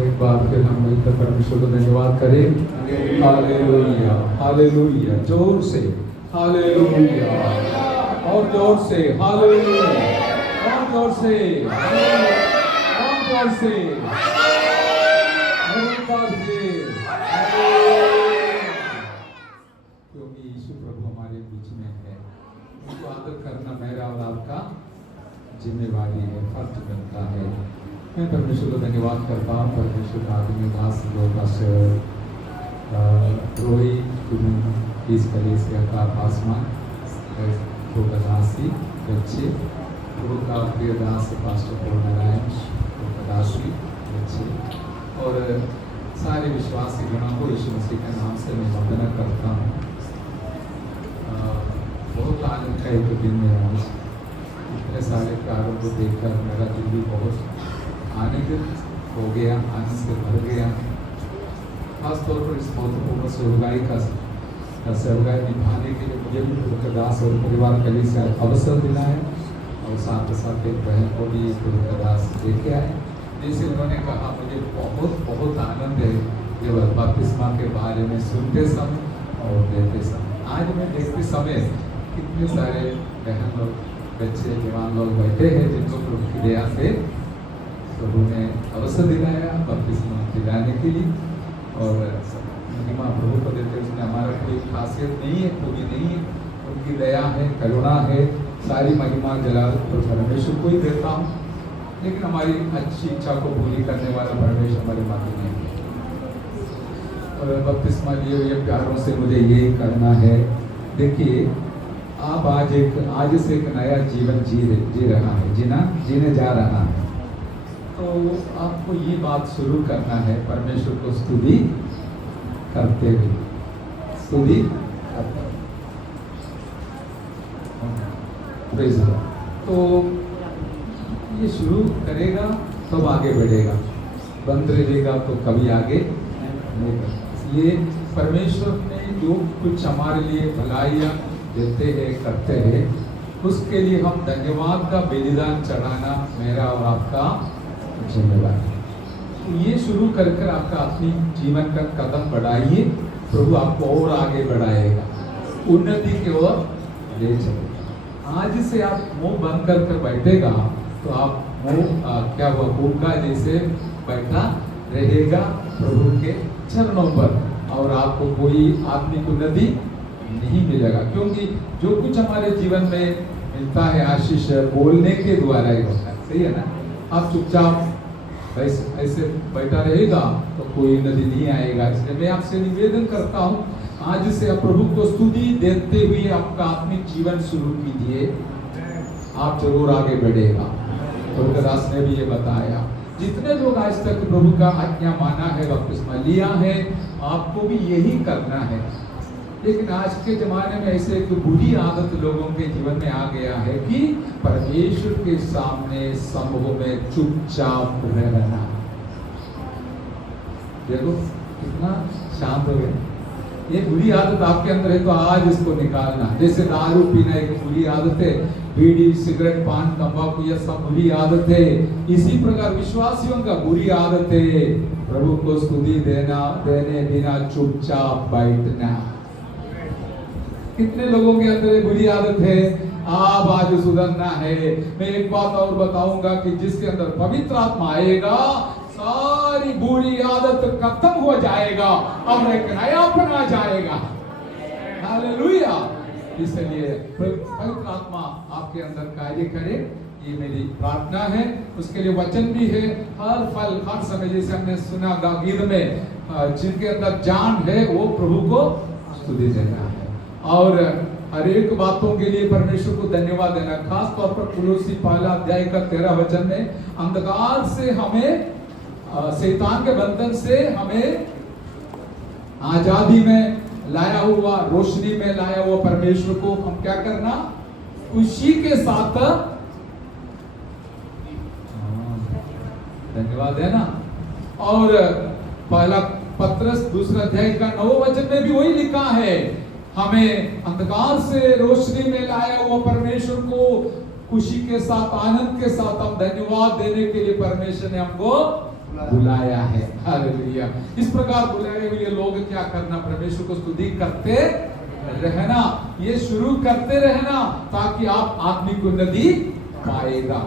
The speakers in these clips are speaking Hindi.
एक बार फिर हम मिलकर परमेश्वर को धन्यवाद करें। हालेलुया, हालेलुया, जोर से हालेलुया, और जोर से हालेलुया, और जोर से, और जोर से, क्योंकि यीशु प्रभु हमारे बीच में है, उनको आदर करना मेरा और आपका जिम्मेवारी है, फर्ज बनता है। मैं परमेश्वर को धन्यवाद करता हूँ। परमेश्वर का आदमी दास लोग रोहित इस कलेसिया का आसमान को दासी बच्चे प्रभु का प्रिय दास पास्टर पूर्णनारायण दासी बच्चे और सारे विश्वासी गणों को यीशु मसीह के नाम से मैं वंदना करता हूँ। बहुत आनंद का एक दिन में आज इतने सारे कार्यों को देखकर मेरा दिल भी बहुत आनंदित हो गया, आनंद से भर गया। खासतौर पर इस महत्वपूर्ण सेवकाई का सेवकाई निभाने के लिए मुझे भी प्रभु का दास और परिवार के लिए से अवसर मिला है और साथ साथ एक बहन को भी प्रभु का दास लेके आए। जैसे उन्होंने कहा, मुझे बहुत बहुत आनंद है जब बपतिस्मा के बारे में सुनते समय और देते समय। आज मैं देखते समय कितने सारे बहन लोग, बच्चे, जवान लोग बैठे हैं जिनको प्रभु की दया से प्रभु ने अवसर दिलाया बपतिस्मा दिलाने के लिए और महिमा प्रभु को देते। उसमें हमारा कोई खासियत नहीं है, खूबी नहीं है, उनकी दया है, करुणा है। सारी महिमा जलाल तो परमेश्वर को ही देता हूँ, लेकिन हमारी अच्छी इच्छा को पूरी करने वाला परमेश्वर हमारे माध्यम में है। और बपतिस्मा लिए हुए प्यारों से मुझे ये करना है। देखिए, आप आज से एक नया जीवन जी रहा है, जीने जा रहा है। तो आपको ये बात शुरू करना है, परमेश्वर को स्तुति करते हुए, स्तुति करते हुए। तो ये शुरू करेगा तब आगे बढ़ेगा, बंद रहेगा तो कभी आगे नहीं बढ़ेगा। इसलिए परमेश्वर ने जो कुछ हमारे लिए भलाइयाँ देते हैं, करते हैं, उसके लिए हम धन्यवाद का बलिदान चढ़ाना मेरा और आपका जिम्मेवारी। तो ये शुरू कर आपका अपनी जीवन का कदम बढ़ाइए, प्रभु आपको और आगे बढ़ाएगा, उन्नति की ओर ले चलेगा। आज से आप मुंह बंद कर बैठेगा तो आप मुंह क्या हुआ, भूखा जैसे बैठा रहेगा प्रभु के चरणों पर, और आपको कोई आत्मिक उन्नति नहीं मिलेगा। क्योंकि जो कुछ हमारे जीवन में मिलता है आशीष बोलने के द्वारा ही होता है, सही है ना। आप चुपचाप ऐसे बैठा रहेगा तो कोई उन्नति नहीं आएगा। इसलिए मैं आपसे निवेदन करता हूँ, आज से आप प्रभु को स्तुति देते हुए आपका आत्मिक जीवन शुरू कीजिए, आप जरूर आगे बढ़ेगा। तुलसीदास ने भी ये बताया, जितने लोग आज तक प्रभु का आज्ञा माना है, बपतिस्मा लिया है, आपको भी यही करना है। लेकिन आज के जमाने में ऐसे एक बुरी आदत लोगों के जीवन में आ गया है कि परमेश्वर के सामने समूह में चुपचाप रहना। देखो कितना शांत हो गए। ये बुरी आदत आपके अंदर है तो आज इसको निकालना। जैसे दारू पीना एक बुरी आदत है, बीड़ी, सिगरेट, पान, तंबाकू, ये सब बुरी आदत है। इसी प्रकार विश्वासियों का बुरी आदत है प्रभु को स्तुति देने बिना चुपचाप बैठना। कितने लोगों के अंदर बुरी आदत है, आप आज सुधरना है। मैं एक बात और बताऊंगा कि जिसके अंदर पवित्र आत्मा आएगा, सारी बुरी आदत खत्म हो जाएगा और एक नयापन आ जाएगा। हालेलुया। इसलिए पवित्र आत्मा आपके अंदर कार्य करे, ये मेरी प्रार्थना है। उसके लिए वचन भी है, हर फल हर समय, जैसे हमने सुना गीत में, जिनके अंदर जान है वो प्रभु को स्तुति देना है और हर एक बातों के लिए परमेश्वर को धन्यवाद देना। खास तौर पर कुलोसी पहला अध्याय का 13 वचन में, अंधकार से हमें, शैतान के बंधन से हमें आजादी में लाया हुआ, रोशनी में लाया हुआ परमेश्वर को हम क्या करना, खुशी के साथ धन्यवाद देना। और पहला पत्रस दूसरा अध्याय का 9 वचन में भी वही लिखा है, हमें अंधकार से रोशनी में लाया हुआ परमेश्वर को खुशी के साथ, आनंद के साथ हम धन्यवाद देने के लिए परमेश्वर ने हमको बुलाया है। हालेलुया। इस प्रकार बुलाए हुए लोग क्या करना, परमेश्वर को स्तुति करते रहना, ये शुरू करते रहना, ताकि आप आत्मिक उन्नति पाएगा।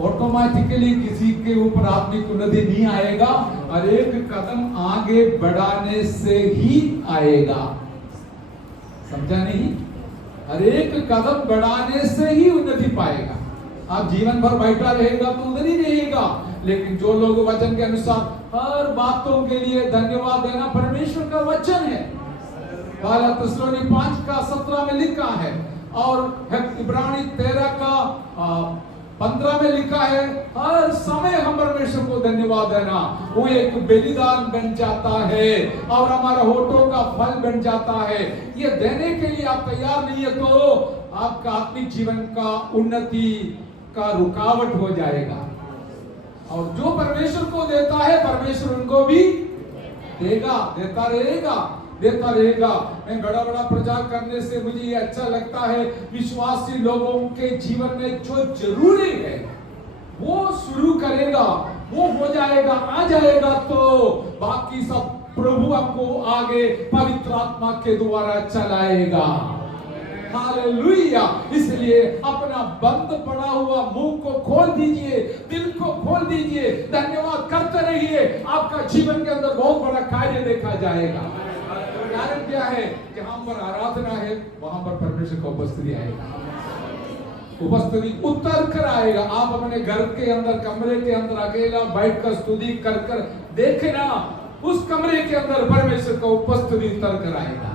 ऑटोमेटिकली किसी के ऊपर आत्मिक उन्नति नहीं आएगा, और एक कदम आगे बढ़ाने से ही आएगा। समझा नहीं? हर एक कदम बढ़ाने से ही उन्नति पाएगा। आप जीवन भर बैठा रहेगा तो उधर ही रहेगा, लेकिन जो लोग वचन के अनुसार हर बातों के लिए धन्यवाद देना, परमेश्वर का वचन है। पहला थिस्सलुनीकी 5:17 में लिखा है, और इब्रानी 13:15 में लिखा है, हर समय हम परमेश्वर को धन्यवाद देना। वो एक बलिदान बन जाता है और हमारा होठों का फल बन जाता है। ये देने के लिए आप तैयार नहीं है तो आपका आत्मिक जीवन का उन्नति का रुकावट हो जाएगा। और जो परमेश्वर को देता है, परमेश्वर उनको भी देगा, देता रहेगा। मैं बड़ा प्रचार करने से मुझे ये अच्छा लगता है, विश्वासी लोगों के जीवन में जो जरूरी है वो शुरू करेगा, वो हो जाएगा, आ जाएगा, तो बाकी सब प्रभु आपको आगे पवित्र आत्मा के द्वारा चलाएगा। हालेलुया। इसलिए अपना बंद पड़ा हुआ मुंह को खोल दीजिए, दिल को खोल दीजिए, धन्यवाद करते रहिए। आपका जीवन के अंदर बहुत बड़ा कार्य देखा जाएगा। कारण क्या है? जहां पर आराधना है वहां पर परमेश्वर का उपस्थिति आएगा, उपस्थिति उतर कर आएगा। आप अपने घर के अंदर, कमरे के अंदर अकेला बैठकर स्तुति कर कर देखना, उस कमरे के अंदर परमेश्वर का उपस्थिति उतर कर आएगा।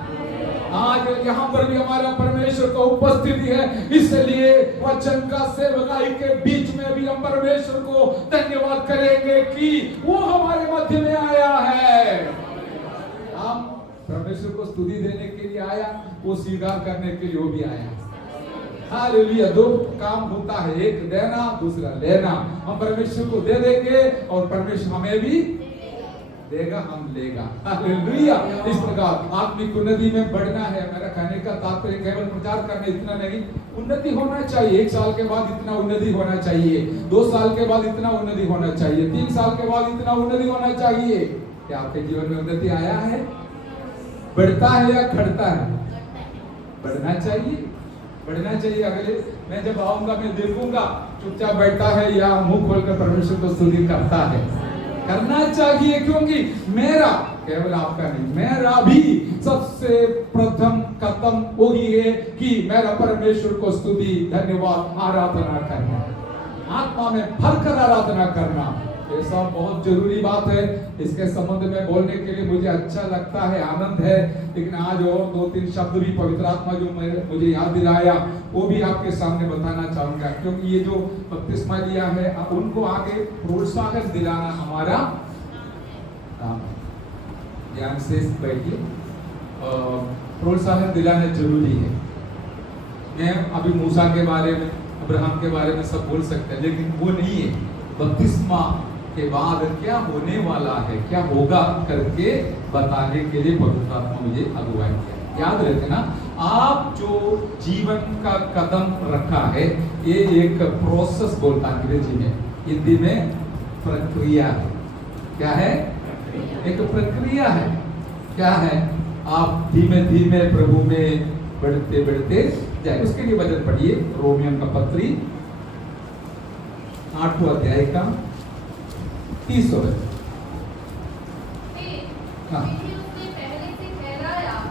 आज यहाँ पर भी हमारा परमेश्वर का उपस्थिति है, इसलिए वचन का सेवकाई के बीच में भी हम परमेश्वर को धन्यवाद करेंगे कि वो हमारे मध्य में आया है। हम परमेश्वर को स्तुति देने के लिए आया, वो स्वीकार करने के लिए वो भी आया। हालेलुया। दो काम होता है, एक देना, दूसरा लेना। हम परमेश्वर को दे देंगे और परमेश्वर हमें भी देगा, हम लेगा। हालेलुया। इस प्रकार आत्मिक उन्नति में बढ़ना है। मेरा कहने का तात्पर्य केवल प्रचार करना इतना नहीं, उन्नति होना चाहिए। 1 साल के बाद इतना उन्नति होना चाहिए, 2 साल के बाद इतना उन्नति होना चाहिए, 3 साल के बाद इतना उन्नति होना चाहिए। क्या आपके जीवन में उन्नति आया है? बढ़ता है या घटता है? बढ़ना चाहिए, बढ़ना चाहिए। अगले मैं जब आऊंगा मैं देखूंगा चुपचाप बैठा है या मुंह खोलकर परमेश्वर को स्तुति करता है। करना चाहिए, क्योंकि मेरा, केवल आपका नहीं, मेरा भी सबसे प्रथम कदम वही है कि मेरा परमेश्वर को स्तुति, धन्यवाद, आराधना करना, आत्मा में भरकर आराधना करना। ये सब बहुत जरूरी बात है। इसके संबंध में बोलने के लिए मुझे अच्छा लगता है, आनंद है, लेकिन आज और 2-3 शब्द भी पवित्र आत्मा जो मुझे याद दिलाया वो भी आपके सामने बताना चाहूंगा, क्योंकि ये जो बपतिस्मा लिया है उनको आगे प्रोत्साहन दिलाना हमारा काम है। ध्यान से बैठिए, प्रोत्साहन दिलाना जरूरी है। मैं अभी मूसा के बारे में, अब्राहम के बारे में सब बोल सकते हैं, लेकिन वो नहीं है। बपतिस्मा के बाद क्या होने वाला है, क्या होगा करके बताने के लिए पवित्र आत्मा मुझे अगुवाई किया। याद रखे ना, आप जो जीवन का कदम रखा है ये एक प्रोसेस बोलता है अंग्रेजी में, हिंदी में प्रक्रिया है। क्या है? एक प्रक्रिया है। क्या है? आप धीमे धीमे प्रभु में बढ़ते बढ़ते जाए। उसके लिए वचन पढ़िए, रोमियों का पत्री 8वां अध्याय का 30 वचन।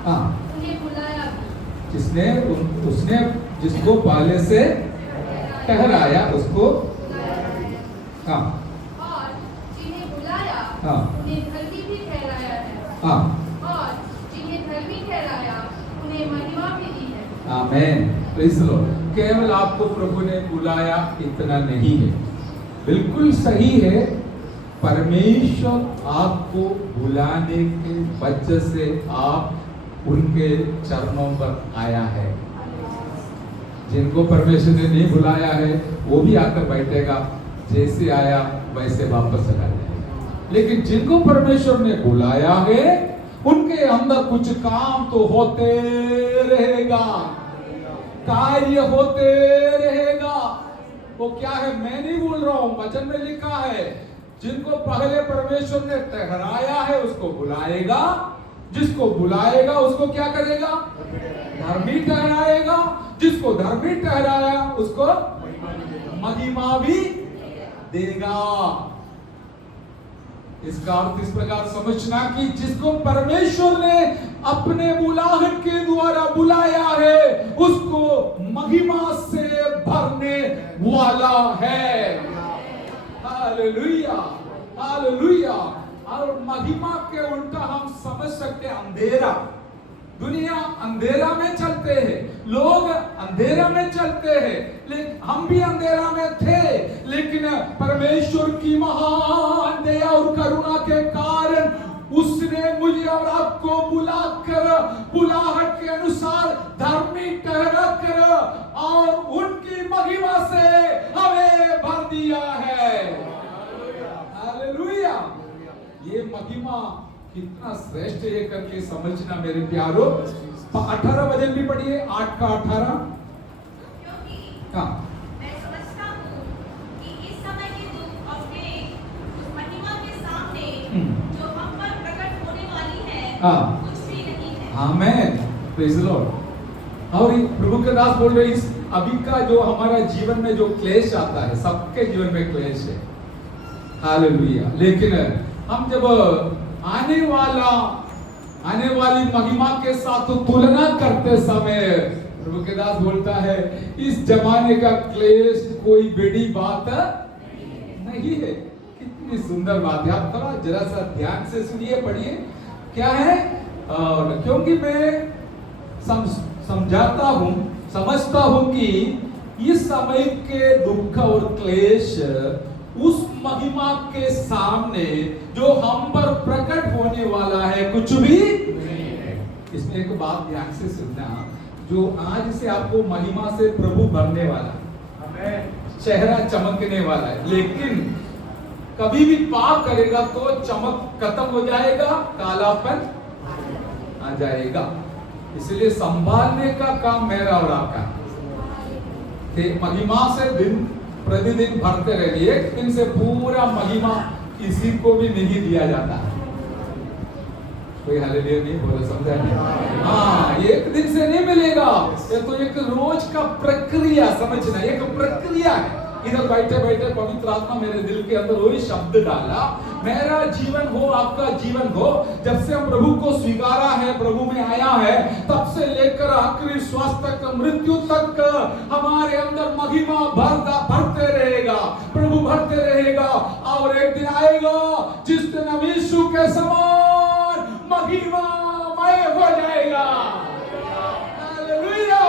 हाँ, जिसने उसने जिसको पहले से ठहराया उसको, हाँ, और जिन्हें बुलाया हाँ, उन्हें धर्मी भी ठहराया है, हाँ, और जिन्हें धर्मी ठहराया उन्हें महिमा भी दी है। आमेन। Praise the lord. केवल आपको प्रभु ने बुलाया इतना नहीं है, बिल्कुल सही है। परमेश्वर आपको बुलाने के वजह से आप उनके चरणों पर आया है। जिनको परमेश्वर ने नहीं बुलाया है वो भी आकर बैठेगा, जैसे आया वैसे वापस चला जाएगा। लेकिन जिनको परमेश्वर ने बुलाया है उनके अंदर कुछ काम तो होते रहेगा, कार्य होते रहेगा। वो क्या है मैं नहीं बोल रहा हूं, वचन में लिखा है जिनको पहले परमेश्वर ने ठहराया है उसको बुलाएगा, जिसको बुलाएगा उसको क्या करेगा? धर्मी ठहराएगा, जिसको धर्मी ठहराया उसको महिमा भी देगा। इसका अर्थ इस प्रकार समझना कि जिसको परमेश्वर ने अपने बुलाहट के द्वारा बुलाया है उसको महिमा से भरने वाला है। Hallelujah, hallelujah. और महिमा के उल्टा हम समझ सकते हैं अंधेरा। दुनिया अंधेरा में चलते हैं, लोग अंधेरा में चलते हैं, लेकिन हम भी अंधेरा में थे, लेकिन परमेश्वर की महान दया और करुणा के कारण उसने मुझे और आपको बुलाकर बुलाहट के अनुसार धर्मी ठहरा कर और उनकी महिमा से हमें भर दिया है। हालेलुया। ये महिमा कितना श्रेष्ठ है करके समझना मेरे प्यारो। 18 वचन भी पढ़िए, 8 का 18। क्योंकि हाँ, मैं समझता हूँ कि इस समय के दुख और क्लेश उस महिमा के सामने जो हम पर प्रकट होने वाली है कुछ भी नहीं है। Amen, praise the Lord. और प्रभु के दास बोल रहे इस अभी का जो हमारा जीवन में जो क्लेश आता है, सबके जीवन में क्लेश है। हालेलुया। लेकिन हम जब आने वाली महिमा के साथ तुलना करते समय प्रभु के दास बोलता है इस जमाने का क्लेश कोई बड़ी बात नहीं है। कितनी सुंदर बात है। आप थोड़ा जरा सा ध्यान से सुनिए, पढ़िए क्या है। और क्योंकि मैं समझता हूं कि इस समय के दुख और क्लेश उस महिमा के सामने जो हम पर प्रकट होने वाला है कुछ भी नहीं है। इसमें एक बात ध्यान से सुनना, जो आज से आपको महिमा से प्रभु भरने वाला, चेहरा चमकने वाला है, लेकिन कभी भी पाप करेगा तो चमक खत्म हो जाएगा, कालापन आ जाएगा। इसलिए संभालने का काम मेरा और आपका, महिमा से दिन प्रतिदिन भरते रहिए। एक दिन से पूरा महिमा किसी को भी नहीं दिया जाता। कोई हालेलुया नहीं बोला, समझा नहीं? हाँ, एक दिन से नहीं मिलेगा, ये तो एक रोज का प्रक्रिया समझना, एक प्रक्रिया है। इधर बैठे बैठे पवित्र आत्मा मेरे दिल के अंदर वही शब्द डाला, मेरा जीवन हो आपका जीवन हो। जब से हम प्रभु को स्वीकारा है, प्रभु में आया है, तब से लेकर आखिरी श्वास तक, मृत्यु तक हमारे अंदर महिमा भरते रहेगा, प्रभु भरते रहेगा। और एक दिन आएगा जिस दिन हम यीशु के समान महिमामय हो जाएगा। हालेलुया।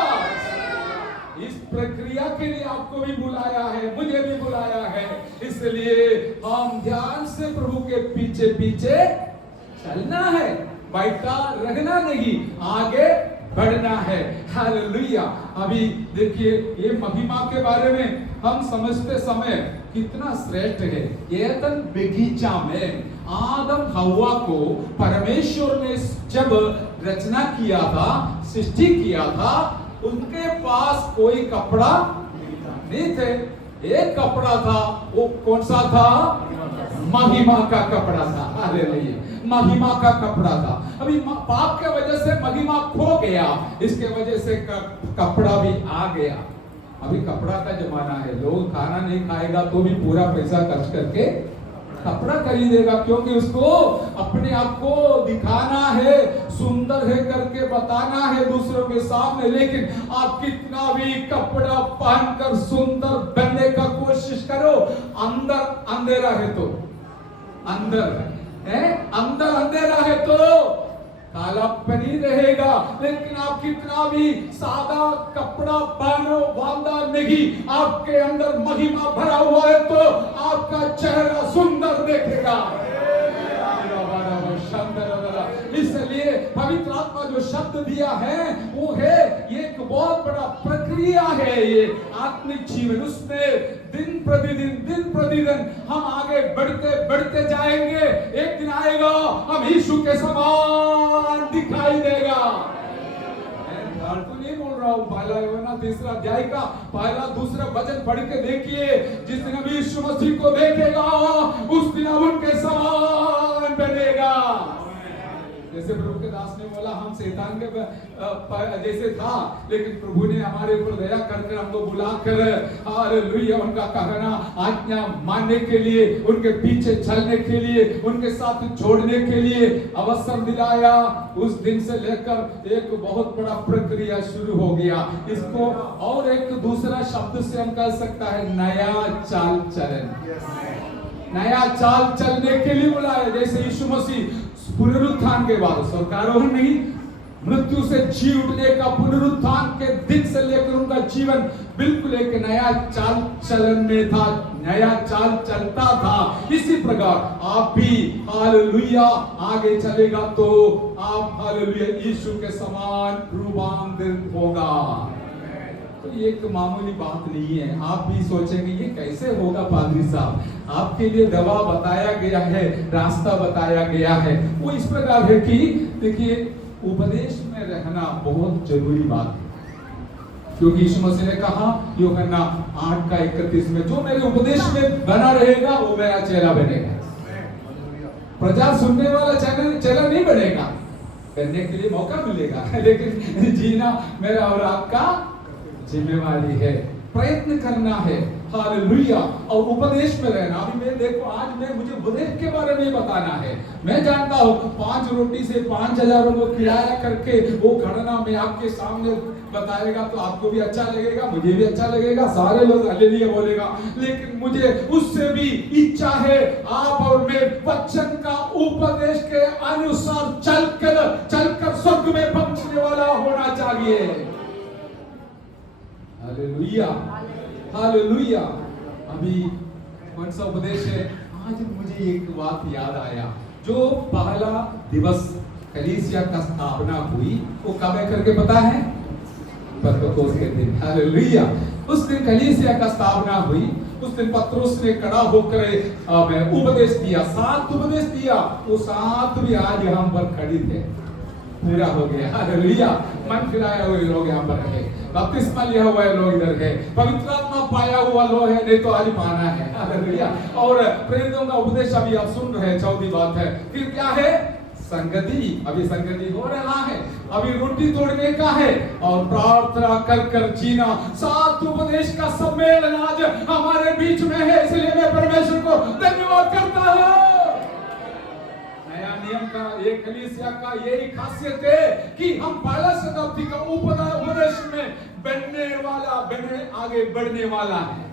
इस प्रक्रिया के लिए आपको भी बुलाया है, मुझे भी बुलाया है। इसलिए हम ध्यान से प्रभु के पीछे पीछे चलना है, बैठा रहना नहीं, आगे बढ़ना है। हालेलुया। अभी देखिए ये महिमा के बारे में हम समझते समय कितना श्रेष्ठ है। एदन बगीचा में आदम हव्वा को परमेश्वर ने जब रचना किया था, सृष्टि किया था, उनके पास कोई कपड़ा नहीं थे। एक कपड़ा था, वो कौन सा था? महिमा का कपड़ा था। हालेलुया। महिमा का कपड़ा था। अभी पाप के वजह से महिमा खो गया, इसके वजह से कपड़ा भी आ गया। अभी कपड़ा का जमाना है, लोग खाना नहीं खाएगा तो भी पूरा पैसा खर्च करके कपड़ा खरीदेगा, क्योंकि उसको अपने आप को दिखाना है, सुंदर है करके बताना है दूसरों के सामने। लेकिन आप कितना भी कपड़ा पहनकर सुंदर बनने का कोशिश करो, अंदर अंधेरा है तो अंदर अंधेरा है तो कालापन ही रहेगा। लेकिन आप कितना भी सादा कपड़ा पहनो, बांधा नहीं, आपके अंदर महिमा भरा हुआ है तो आपका चेहरा सुंदर दिखेगा। इसलिए पवित्र आत्मा जो शब्द दिया है वो है, ये एक बहुत बड़ा प्रक्रिया है, ये आत्मिक जीवन। उसमें दिन प्रतिदिन हम आगे बढ़ते जाएंगे। एक दिन आएगा हम यीशु के समान दिखाई देगा। मैं फालतू नहीं बोल रहा हूँ, पहला यूहन्ना 3 अध्याय का पहला दूसरा वचन पढ़ के देखिए। जिस दिन अभी यीशु मसीह को देखेगा उस दिन अब उनके समान बनेगा। जैसे प्रभु के दास ने बोला हम शैतान के जैसे था, लेकिन प्रभु ने हमारे ऊपर दया करके हमको बुलाकर हालेलुया उनका कहना आज्ञा मानने के लिए, उनके पीछे चलने के लिए, उनके साथ जोड़ने के लिए अवसर दिलाया। उस दिन से लेकर एक बहुत बड़ा प्रक्रिया शुरू हो गया। इसको और एक दूसरा शब्द से हम कह सकता है नया चाल चलन। नया चाल चलने के लिए बुलाया। जैसे यीशु मसीह पुनरुत्थान के बाद स्वर्गारोहण नहीं, मृत्यु से जी उठने का पुनरुत्थान के दिन से लेकर उनका जीवन बिल्कुल एक नया चाल चलन में था, नया चाल चलता था। इसी प्रकार आप भी हालेलुया आगे चलेगा तो आप हालेलुया यीशु के समान रूपांतरित होगा। तो ये एक मामूली बात नहीं है। आप भी सोचेंगे ये कैसे होगा पादरी साहब, आपके लिए दवा बताया गया है, रास्ता बताया गया है। वो इस प्रकार है कि देखिए उपदेश में रहना बहुत जरूरी बात है, क्योंकि यीशु मसीह ने कहा यूहन्ना 8:31 में जो मेरे उपदेश में बना रहेगा वो मेरा चेला बनेगा। प्रचार सुनने वाला चेला नहीं बनेगा, करने के लिए मौका मिलेगा, लेकिन जीना मेरा और आपका जिम्मेवारी है, प्रयत्न करना है। हालेलुया। और उपदेश में रहना। अभी मैं देखो आज मुझे उपदेश के बारे में बताना है। मैं जानता हूँ 5 रोटी से 5,000 को खिलाया करके वो घटना में आपके सामने बताएगा तो आपको भी अच्छा लगेगा, मुझे भी अच्छा लगेगा, सारे लोग हालेलुया बोलेगा। लेकिन मुझे उससे भी इच्छा है आप और मैं वचन का उपदेश के अनुसार चलकर स्वर्ग में पहुंचने वाला होना चाहिए। Hallelujah, hallelujah. अभी कौन सा उपदेश है? आज मुझे एक बात याद आया। जो पहला दिवस कलीसिया का स्थापना हुई वो कब है करके पता है? पत्रकोस के दिन। हालेलुया। उस दिन कलीसिया का स्थापना हुई। उस दिन पत्रोस ने खड़ा होकर उपदेश दिया, 7 उपदेश दिया। वो 7 भी आज हम पर खड़ी थे, पूरा हो गया। हालेलुया। मन फिराया हुए लोग यहाँ पर है, बपतिस्मा लिया हुआ लोग इधर है, पवित्र आत्मा पाया हुआ लोग है, नहीं तो आज पाना है। हालेलुया। और प्रेरितों का उपदेश अभी आप सुन रहे हैं। चौथी बात है फिर क्या है? संगति। अभी संगति हो रहा है, अभी रोटी तोड़ने का है और प्रार्थना कर जीना। 7 उपदेश का सम्मेलन आज हमारे बीच में है, इसलिए मैं परमेश्वर को धन्यवाद करता हूँ। नया नियम का एक कलीसिया का यही खासियत है कि हम पहला शताब्दी का उपदेश में बने आगे बढ़ने वाला है।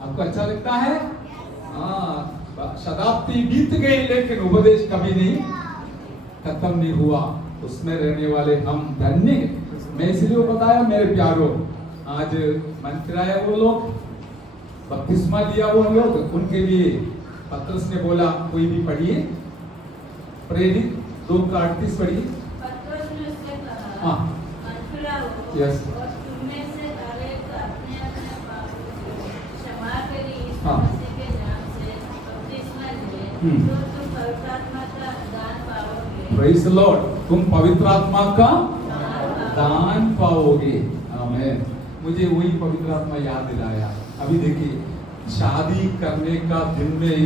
आपको अच्छा लगता है? हाँ, शताब्दी बीत गई लेकिन उपदेश कभी नहीं खत्म नहीं हुआ। उसमें रहने वाले हम धन्य। मैं इसलिए बताया मेरे प्यारों, आज मन फिराया वो लोग, बपतिस्मा लिया वो लोग, उनके लिए पत्रस ने बोला कोई भी पढ़िए, प्रेरित 2:38 पढ़िए। पत्रस ने उससे कहा, हाँ, यस, और तुममें से हर एक अपने पाप क्षमा करी यीशु हाँ, मसीह के नाम से बपतिस्मा लिए, तो तुम पवित्र आत्मा का दान पाओगे। Praise the Lord. तुम पवित्र आत्मा का दान पाओगे। आमीन। मुझे वही पवित्र आत्मा याद दिलाया। अभी देखिए शादी करने का दिन में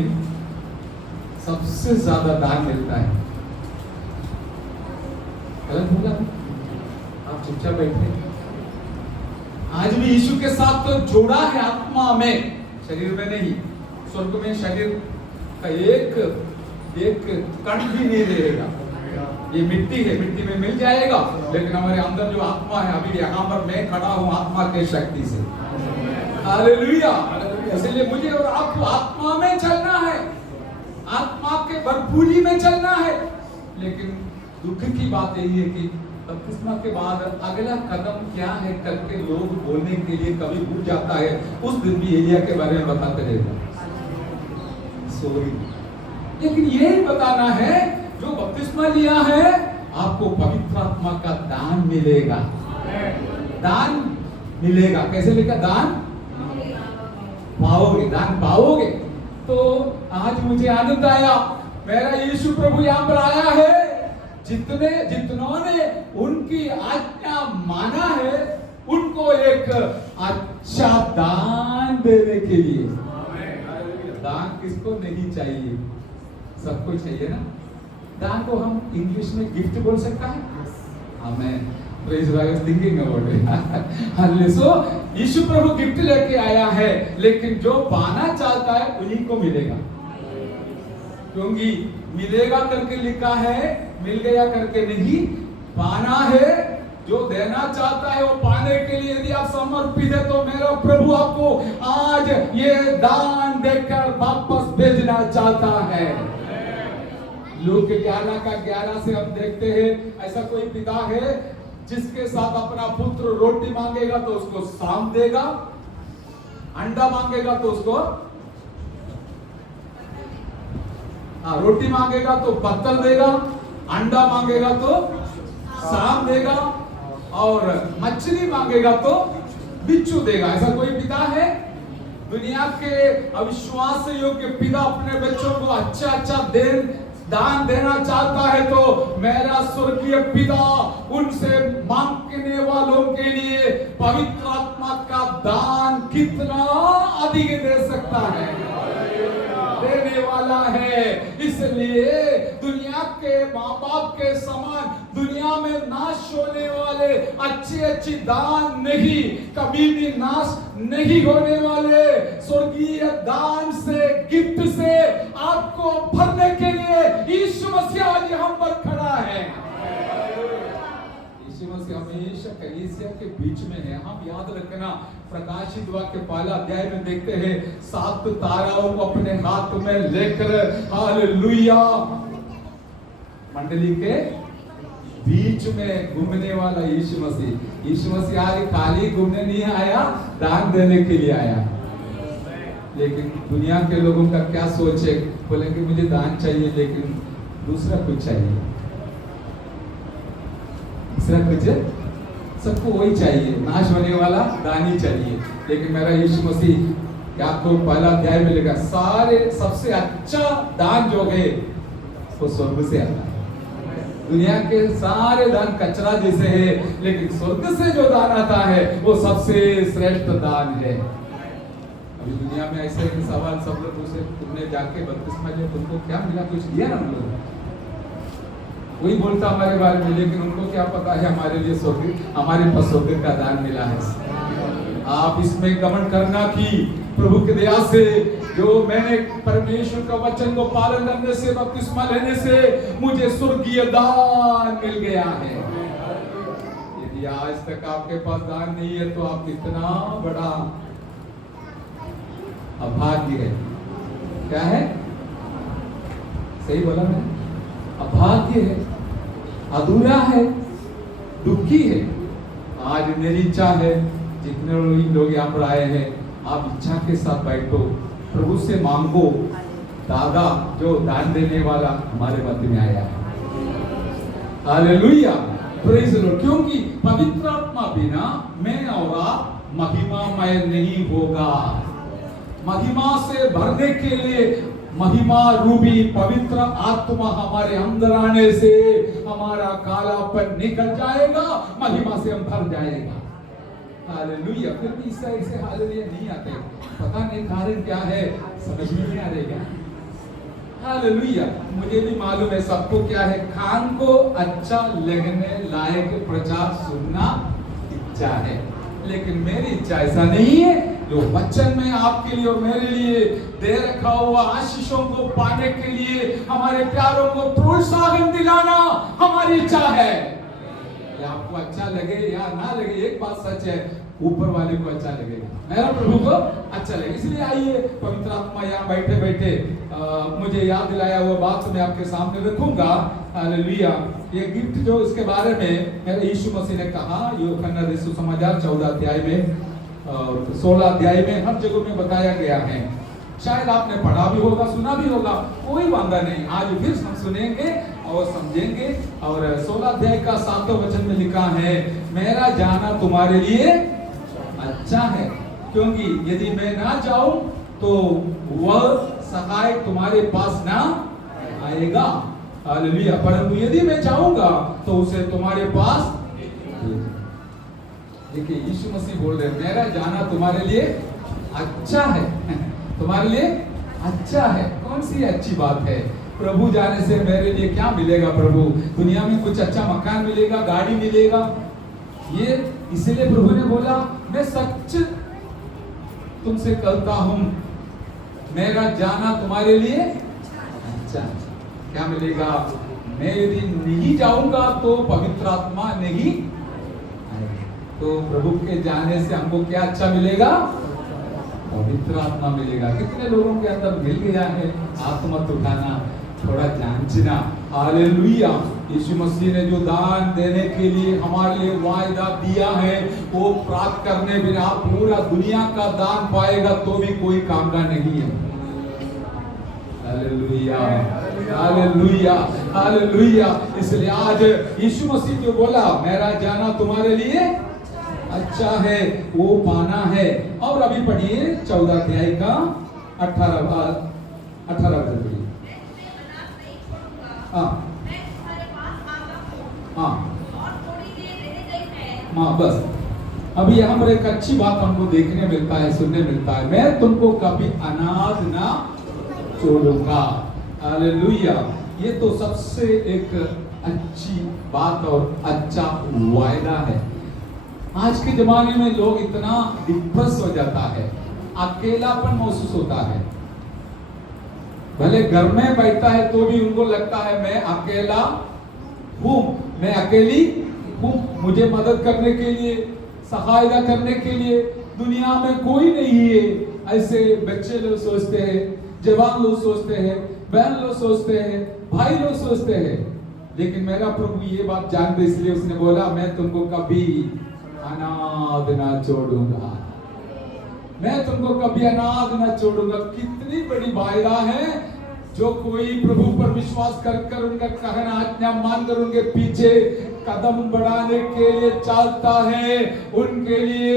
सबसे ज्यादा दान मिलता है। गलत बोला? आप चुपचाप बैठे। आज भी यीशु के साथ तो जोड़ा है आत्मा में, शरीर में नहीं। स्वर्ग में शरीर का एक कण भी नहीं रहेगा। ये मिट्टी है, मिट्टी में मिल जाएगा, लेकिन हमारे अंदर जो आत्मा है, अभी यहाँ पर मैं खड़ा हूँ आत्मा के शक्ति से। हालेलुया। इसलिए मुझे और आपको आत्मा में चलना है, आत्मा के भरपूरी में चलना है। लेकिन दुख की बात यही है कि बपतिस्मा के बाद अगला कदम क्या है करके लोग बोलने के लिए कभी भूल जाता है। उस दिन भी एलिया के बारे में बताते रहेगा, सॉरी। लेकिन यही बताना है जो बपतिस्मा लिया है आपको पवित्र आत्मा का दान मिलेगा। दान मिलेगा। कैसे मिलेगा? दान पाओगे, दान पाओगे। तो आज मुझे आनंद आया, मेरा यीशु प्रभु यहाँ पर आया है जितनों ने उनकी आज्ञा माना है उनको एक अच्छा दान देने के लिए। दान किसको नहीं चाहिए? सबको चाहिए ना। दान को हम इंग्लिश में गिफ्ट बोल सकता है। Amen. Praise the lord. Thinking about it. Hallelujah. Yeshu प्रभु गिफ्ट लेके आया है, लेकिन जो पाना चाहता है उन्हीं को मिलेगा। क्योंकि मिलेगा करके लिखा है, मिल गया करके नहीं। पाना है, जो देना चाहता है वो पाने के लिए यदि आप समर्पित है तो मेरा प्रभु आपको आज ये दान देकर वापस भेजना चाहता है। लूक 11:11 से हम देखते हैं, ऐसा कोई पिता है जिसके साथ अपना पुत्र रोटी मांगेगा तो उसको सांप देगा, अंडा मांगेगा तो उसको रोटी मांगेगा तो पत्थर देगा, अंडा मांगेगा तो सांप देगा, और मछली मांगेगा तो बिच्छू देगा। ऐसा कोई पिता है? दुनिया के अविश्वास योग्य पिता अपने बच्चों को अच्छा दान देना चाहता है तो मेरा स्वर्गीय पिता उनसे मांगने वालों के लिए पवित्र आत्मा का दान कितना अधिक दे सकता है, देने वाला है। इसलिए दुनिया के माँ बाप के समान दुनिया में नाश होने वाले अच्छी दान नहीं, कभी भी नाश नहीं होने वाले स्वर्गीय दान से, गिफ्ट से आपको भरने के लिए यीशु मसीह आज यहाँ पर खड़ा है। यीशु मसीह हमेशा कलीसिया के बीच में है। हम याद रखना, प्रकाशित वाक्य पहला अध्याय में देखते हैं 7 ताराओं को अपने हाथ में लेकर हालेलुया मंडली के बीच में घूमने वाला यीशु मसीह आज खाली घूमने नहीं आया, दान देने के लिए आया। लेकिन दुनिया के लोगों का क्या सोच है? बोलेंगे मुझे दान चाहिए लेकिन दूसरा कुछ चाहिए, दूसरा कुछ, सबको वही चाहिए, नाश होने वाला दान ही चाहिए। लेकिन मेरा यीशु मसीह आपको पहला अध्याय में लिखा, सारे सबसे अच्छा दान जो है वो स्वर्ग से आता है। दुनिया के सारे दान कचरा जैसे है, लेकिन स्वर्ग से जो दान आता है वो सबसे श्रेष्ठ दान है। अभी दुनिया में ऐसे सवाल सब लोग पूछे, तुमने जाके बपतिस्मा लिया, तुमको क्या मिला? कुछ दिया ना हम लोग? वही बोलता हमारे बारे में, लेकिन उनको क्या पता है हमारे लिए स्वर्ग, हमारे पास स्वर्ग का दान मिला है। आप इसमें गमन करना कि प्रभु की दया से जो मैंने परमेश्वर का वचन को पालन करने से, बपतिस्मा लेने से मुझे स्वर्गीय दान मिल गया है। यदि आज तक आपके पास दान नहीं है तो आप कितना बड़ा अभाग्य है। क्या है? सही बोला मैंने? अभाग्य है, अधूरा है, दुखी है। आज मेरी इच्छा है, जितने लोग यहाँ पर आए हैं, आप इच्छा के साथ बैठो, प्रभु से मांगो। दादा जो दान देने वाला हमारे मध्य में आया है। Hallelujah, praise the Lord. क्योंकि पवित्र आत्मा बिना मैं और आप महिमामय नहीं होगा। महिमा से भरने के लिए महिमा रूपी पवित्र आत्मा हमारे अंदर आने से हमारा कालापन निकल जाएगा, महिमा से हम भर जाएगा। हालेलुया। फिर भी इस साइड से हालेलुया नहीं आते, पता नहीं कारण क्या है, समझ में नहीं आ रहेगा। हालेलुया। मुझे भी मालूम है सबको क्या है, कान को अच्छा लगने लायक प्रचार सुनना इच्छा है, लेकिन मेरी इच्छा ऐसा नहीं है। जो वचन में आपके लिए और मेरे लिए दे रखा हुआ आशीषों को पाने के लिए हमारे प्यारों को प्रोत्साहन दिलाना हमारी इच्छा है। या आपको अच्छा लगे या ना लगे, एक बात सच है, ऊपर वाले को अच्छा लगेगा, मेरा प्रभु को अच्छा लगे। इसलिए आइए, पवित्र आत्मा यहाँ बैठे बैठे मुझे याद दिलाया हुआ बात मैं आपके सामने रखूंगा। हालेलुया। ये गिफ्ट जो इसके बारे में मेरे यीशु मसीह ने कहा, यूहन्ना सुसमाचार 14 अध्याय में और 16 अध्याय में हर जगह में बताया गया है। शायद आपने पढ़ा भी होगा, सुना भी होगा, कोई वांदा नहीं, आज फिर हम सुनेंगे और समझेंगे। और 16 अध्याय का 7वां वचन में लिखा है, मेरा जाना तुम्हारे लिए अच्छा है, क्योंकि यदि मैं ना जाऊं तो वह सहायक तुम्हारे पास ना आएगा। हालेलुया। परंतु यदि मैं चाहूंगा तो उसे तुम्हारे पास। देखिए यीशु मसीह बोल रहे हैं मेरा जाना तुम्हारे लिए अच्छा है। तुम्हारे लिए अच्छा है। कौन सी अच्छी बात है? प्रभु जाने से मेरे लिए क्या मिलेगा? प्रभु दुनिया में कुछ अच्छा मकान मिलेगा, गाड़ी मिलेगा, ये इसलिए प्रभु ने बोला मैं सच तुमसे कहता हूं मेरा जाना तुम्हारे लिए अच्छा। क्या मिलेगा? मैं यदि नहीं जाऊंगा तो पवित्र आत्मा नहीं आएगी। तो प्रभु के जाने से हमको क्या अच्छा मिलेगा? पवित्र आत्मा मिलेगा। कितने लोगों के अंदर मिल गया है? हाथ मत उठाना, थोड़ा जांचना। हालेलुया। यीशु मसीह ने जो दान देने के लिए हमारे लिए वायदा दिया है वो प्राप्त करने बिना पूरा दुनिया का दान पाएगा तो भी कोई काम का नहीं है। Hallelujah, hallelujah, hallelujah. इसलिए आज यीशु मसीह जो बोला मेरा जाना तुम्हारे लिए अच्छा है वो पाना है। और अभी पढ़िए 14 अध्याय का 18 पढ़िए। हाँ हाँ, बस अभी यहाँ पर एक अच्छी बात हमको देखने मिलता है, सुनने मिलता है। मैं तुमको कभी अनाथ ना छोड़ूंगा। हालेलुया। ये तो सबसे एक अच्छी बात और अच्छा वायदा है। आज के जमाने में लोग इतना डिप्रेस हो जाता है, अकेलापन महसूस होता है। भले घर में बैठा है तो भी उनको लगता है मैं अकेला हूं, मैं अकेली हूं। मुझे मदद करने के लिए, सहायता करने के लिए दुनिया में कोई नहीं है। ऐसे बच्चे लोग सोचते हैं, जवान लोग सोचते हैं, बहन लोग सोचते हैं, भाई लोग सोचते हैं। लेकिन मेरा प्रभु ये बात जानते इसलिए उसने बोला मैं तुमको कभी अनाथ ना छोड़ूंगा। मैं तुमको कभी अनाथ ना छोड़ूंगा। कितनी बड़ी वायदा है। जो कोई प्रभु पर विश्वास कर उनका कहना आज्ञा मानकर उनके पीछे कदम बढ़ाने के लिए चलता है, उनके लिए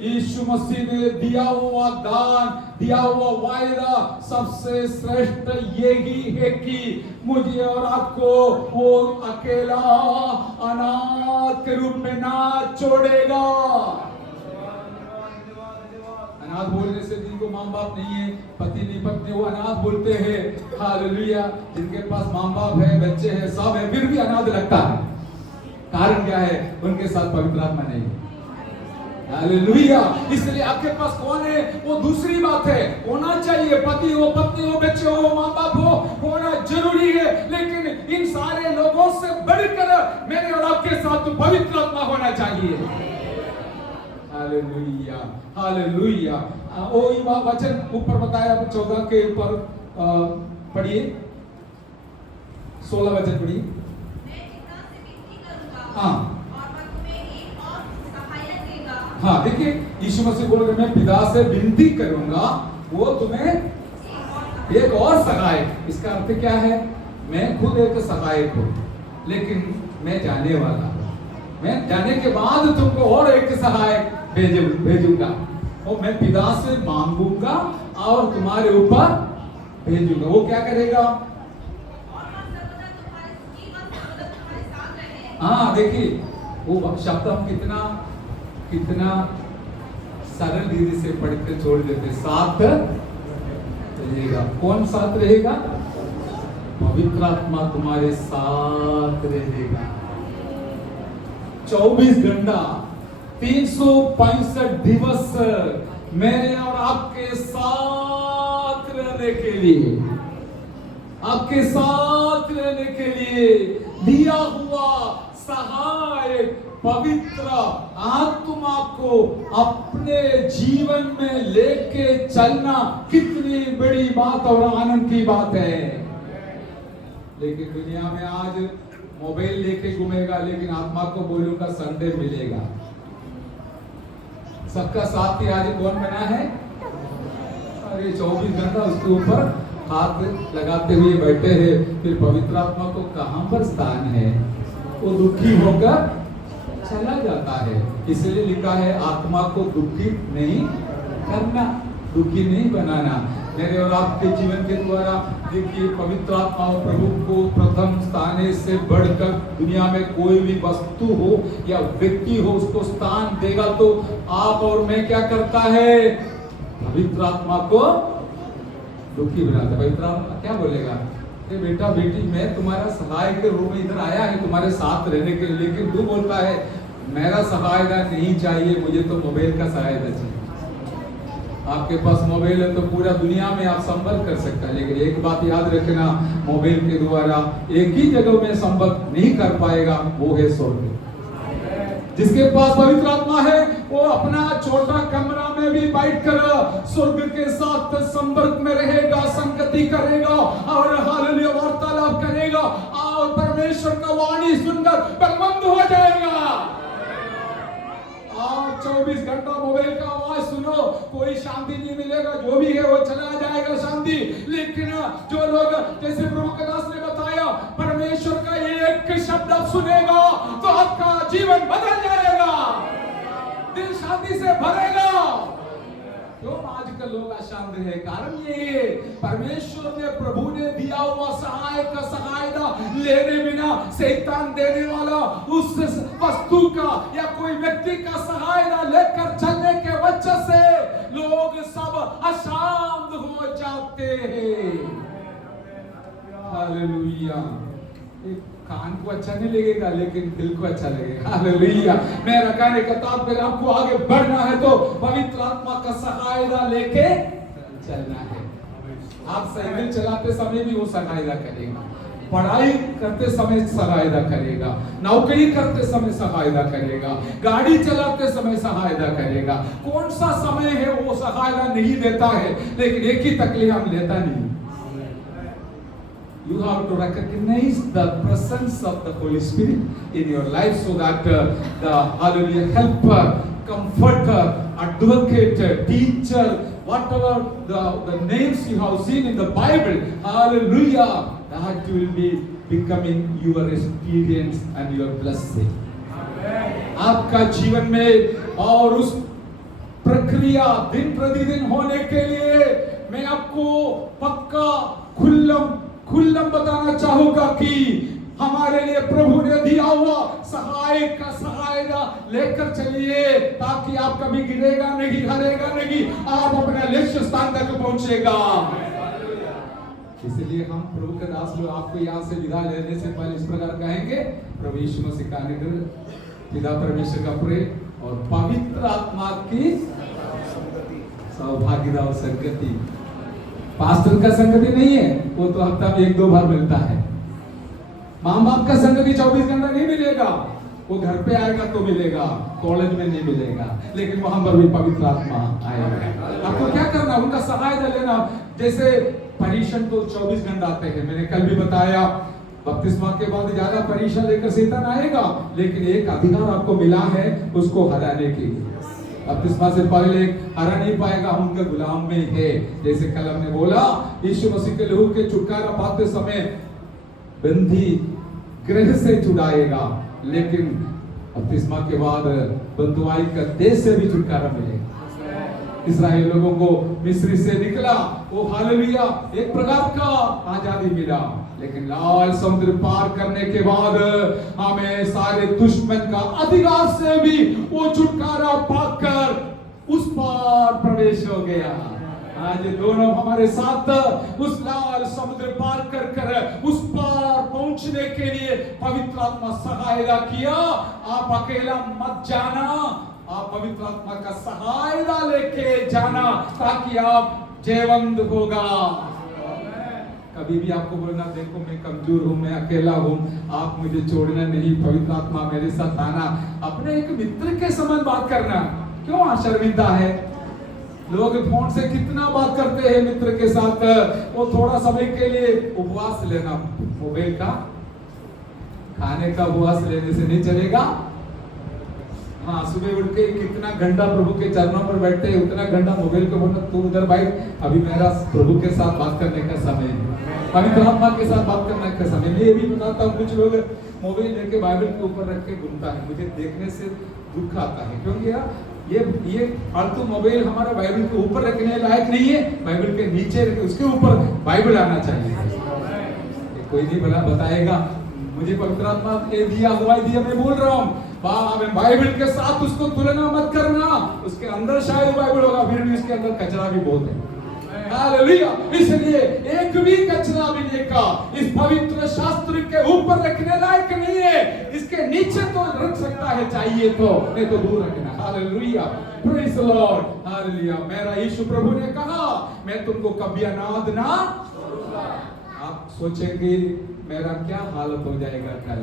यीशु मसीह ने दिया हुआ दान, दिया हुआ वायदा सबसे श्रेष्ठ यही है कि मुझे और आपको वो अकेला अनाथ के रूप में ना छोड़ेगा। अनाथ बोलने से जिनको माँ बाप नहीं है, पति नहीं पत्नी, वो अनाथ बोलते हैं। हालेलुया। जिनके पास माँ बाप है, बच्चे हैं, सब है, फिर भी अनाथ लगता है। कारण क्या है? उनके साथ पवित्र आत्मा नहीं है। हालेलुया। इसलिए आपके पास कौन है वो दूसरी बात है। होना चाहिए, पति हो, पत्नी हो, बच्चे हो, माँ बाप हो, होना जरूरी है। लेकिन इन सारे लोगों से बढ़कर मेरे और आपके साथ तो पवित्र आत्मा होना चाहिए। Hallelujah, hallelujah. वो वचन ऊपर बताया 14 के ऊपर पढ़िए, 16 वचन पढ़िए। हाँ हाँ, देखिए यीशु मसीह बोल रहे मैं पिता से विनती करूंगा वो तुम्हें एक और सहायक। इसका अर्थ क्या है? मैं खुद एक सहायक हूं, लेकिन मैं जाने वाला हूं। मैं जाने के बाद तुमको और एक सहायक भेजूंगा और मैं पिता से मांगूंगा और तुम्हारे ऊपर भेजूंगा। वो क्या करेगा? हाँ, देखिए वो शब्द हम कितना सरल रीति से पढ़ के छोड़ देते। साथ रहेगा। कौन साथ रहेगा? पवित्र आत्मा तुम्हारे साथ रहेगा 24 घंटा 365 दिवस मेरे और आपके साथ रहने के लिए, आपके साथ रहने के लिए दिया हुआ सहायक पवित्र आत्मा को अपने जीवन में लेके चलना कितनी बड़ी बात और आनंद की बात है। लेकिन दुनिया में आज मोबाइल लेके घूमेगा, लेकिन आत्मा को बोलूंगा संडे मिलेगा। सबका साथी आज कौन बना है? अरे 24 घंटा उसके ऊपर हाथ लगाते हुए बैठे हैं। फिर पवित्र आत्मा को कहां पर स्थान है? वो दुखी होकर चला जाता है। इसलिए लिखा है आत्मा को दुखी नहीं करना, दुखी नहीं बनाना। मेरे और आपके जीवन के द्वारा देखिए पवित्र आत्मा और प्रभु को प्रथम स्थान से बढ़कर दुनिया में कोई भी वस्तु हो या व्यक्ति हो उसको स्थान देगा तो आप और मैं क्या करता है, पवित्र आत्मा को दुखी बनाता है। पवित्र आत्मा क्या बोलेगा, बेटा बेटी मैं तुम्हारा सहायक के रूप में इधर आया है तुम्हारे साथ रहने के लिए, लेकिन तू बोलता है मेरा सहायता नहीं चाहिए, मुझे तो मोबाइल का सहायता चाहिए। आपके पास मोबाइल है तो पूरा दुनिया में आप संपर्क कर सकते हैं, लेकिन एक बात याद रखना, मोबाइल के द्वारा एक ही जगह में संपर्क नहीं कर पाएगा, वो है स्वर्ग। जिसके पास पवित्र आत्मा है वो अपना छोटा कमरा में भी बैठकर स्वर्ग के साथ संपर्क में रहेगा, संगति करेगा और हालेलुया वार्तालाप करेगा और परमेश्वर का वाणी सुनकर बलवंत हो जाएगा। आप 24 घंटा मोबाइल का आवाज सुनो, कोई शांति नहीं मिलेगा, जो भी है वो चला जाएगा शांति। लेकिन जो लोग जैसे प्रभु के दास ने बताया परमेश्वर का एक शब्द आप सुनेगा तो आपका जीवन बदल जाएगा, दिल शांति से भरेगा। क्यों आजकल लोग अशांत है, कारण ये परमेश्वर ने प्रभु ने दिया हुआ सहायता लेने बिना शैतान देने वाला उस वस्तु का या कोई व्यक्ति का सहायता लेकर चलने के वजह से लोग सब अशांत हो जाते हैं। हालेलुया। कान को अच्छा नहीं लगेगा लेकिन दिल को अच्छा लगेगा। हालेलुया। मेरा कहने का तात्पर्य आपको आगे बढ़ना है तो पवित्र आत्मा का सहायता लेके चलना है। आप साइकिल चलाते समय भी वो सहायता करेगा, पढ़ाई करते समय सहायता करेगा, नौकरी करते समय सहायता करेगा, गाड़ी चलाते समय सहायता करेगा। कौन सा समय है वो सहायता नहीं देता है, लेकिन एक ही तकलीफ हम लेता नहीं। You have to recognize the presence of the Holy Spirit in your life so that the hallelujah helper, comforter, advocate, teacher, whatever the names you have seen in the Bible, hallelujah, that will be becoming your experience and your blessing. आपका जीवन में और उस प्रक्रिया दिन प्रतिदिन होने के लिए मैं आपको पक्का खुल्लम बताना चाहूंगा कि हमारे लिए प्रभु ने दिया हुआ सहायता लेकर चलिए, ताकि आप कभी गिरेगा नहीं, हारेगा नहीं, आप अपने लक्ष्य स्थान तक पहुंचेगा। इसलिए हम प्रभु के दास लोग आपको यहाँ से विदा लेने से पहले इस प्रकार कहेंगे, प्रभु यीशु मसीह का अनुग्रह, पिता परमेश्वर का प्रेम और पवित्र आत्मा की सौभाग्यता और संगति। पास्टर का संगति नहीं है, वो तो हफ्ता में 1-2 बार मिलता है। माँ बाप का संगति 24 घंटा नहीं मिलेगा, वो घर पे आएगा तो मिलेगा, कॉलेज में नहीं मिलेगा, लेकिन वहां पर भी पवित्र आत्मा आएगा। आपको क्या करना, उनका सहायता लेना। जैसे परीक्षण तो 24 घंटा आते हैं, मैंने कल भी बताया बपतिस्मा के बाद ज्यादा परीक्षा लेकर शैतान आएगा, लेकिन एक अधिकार आपको मिला है उसको हराने के लिए। बपतिस्मा से पहले हरा नहीं पाएगा, हम उनके गुलाम में है। जैसे कल हमने बोला यीशु मसीह के लहू के छुटकारा पाते समय बंदी गृह से छुड़ाएगा, लेकिन बपतिस्मा के बाद बंधुआई का देश से भी छुटकारा मिलेगा। इस्राएल लोगों को मिस्र से निकला, वो हालेलुया एक प्रकार का आजादी मिला, लेकिन लाल समुद्र पार करने के बाद हमें सारे दुश्मन का अधिकार से भी वो छुटकारा पाकर उस पार प्रवेश हो गया। आज दोनों हमारे साथ उस लाल समुद्र पार कर उस पार पहुंचने के लिए पवित्र आत्मा सहायता किया। आप अकेला मत जाना, आप पवित्र आत्मा का सहायता लेके जाना, ताकि आप जयवंत होगा। कभी भी आपको बोलना, देखो मैं कमजोर हूँ, मैं अकेला हूँ, आप मुझे छोड़ना नहीं, पवित्र आत्मा मेरे साथ आना। अपने एक मित्र के समान बात करना, क्यों शर्मिंदा है? लोग फोन से कितना बात करते हैं मित्र के साथ, वो थोड़ा समय के लिए उपवास लेना, मोबाइल का खाने का उपवास लेने से नहीं चलेगा। हाँ, सुबह उठ के कितना घंटा प्रभु के चरणों पर बैठते हैं, उतना घंटा मोबाइल को बोलना, तू उधर बैठ, अभी मेरा प्रभु के साथ बात करने का समय है, पवित्र आत्मा के साथ बात करने का समय। मैं ये भी बताता हूँ, कुछ लोग मोबाइल लेके बाइबल के ऊपर रख के घूमता है, मुझे देखने से दुख आता है, क्योंकि ये फालतू मोबाइल हमारा बाइबल के ऊपर रखने लायक नहीं है, बाइबल के नीचे रखे, उसके ऊपर बाइबल आना चाहिए। कोई नहीं बड़ा बताएगा, मुझे पवित्र आत्मा ने दिया, गवाही दिया, मैं बोल रहा हूँ बाइबल के साथ उसको तुलना मत करना। उसके अंदर शायद बाइबल होगा, फिर भी उसके अंदर कचरा भी बहुत है। हालेलुया। इसलिए एक भी कचरा भी लेका इस पवित्र शास्त्र के ऊपर रखने लायक नहीं है। इसके नीचे तो रख सकता है चाहिए तो, नहीं तो दूर रखना। Hallelujah, praise the Lord, hallelujah. मेरा यीशु प्रभु ने कहा मैं तुमको कभी अनाथ ना छोड़ूंगा। आप सोचेंगे मेरा क्या हालत हो जाएगा कल,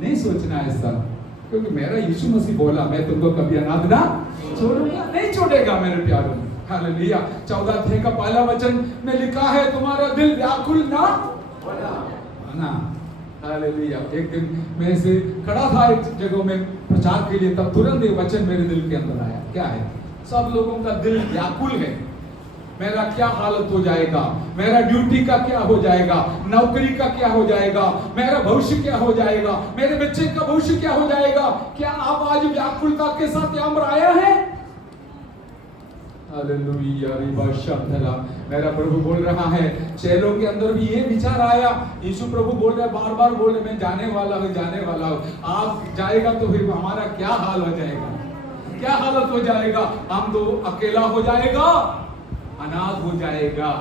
नहीं सोचना ऐसा, क्योंकि मेरा यीशु मसीह बोला मैं तुमको कभी अनाथ ना छोड़ूंगा, नहीं छोड़ेगा मेरे प्यारों। हालेलुया। 14 अध्याय का पहला वचन में लिखा है तुम्हारा दिल व्याकुल ना होना। हालेलुया। एक दिन मैं ऐसे खड़ा था एक जगह में प्रचार के लिए, तब तुरंत एक वचन मेरे दिल के अंदर आया। क्या है? सब लोगों का दिल व्याकुल है, मेरा क्या हालत हो जाएगा, मेरा ड्यूटी का क्या हो जाएगा, नौकरी का क्या हो जाएगा, मेरा भविष्य क्या हो जाएगा, मेरे बच्चे का भविष्य क्या हो जाएगा। क्या आप आज व्याकुलता के साथ यहाँ पर आया है? हालेलुया। मेरा प्रभु बोल रहा है, चेलों के अंदर भी ये विचार आया। यीशु प्रभु बोल रहे, बार बार बोल रहे मैं जाने वाला हूँ, जाने वाला हूँ। आप जाएगा तो फिर हमारा क्या हाल हो जाएगा, क्या हालत हो जाएगा। हम तो अकेला हो जाएगा, अनाथ हो जाएगा।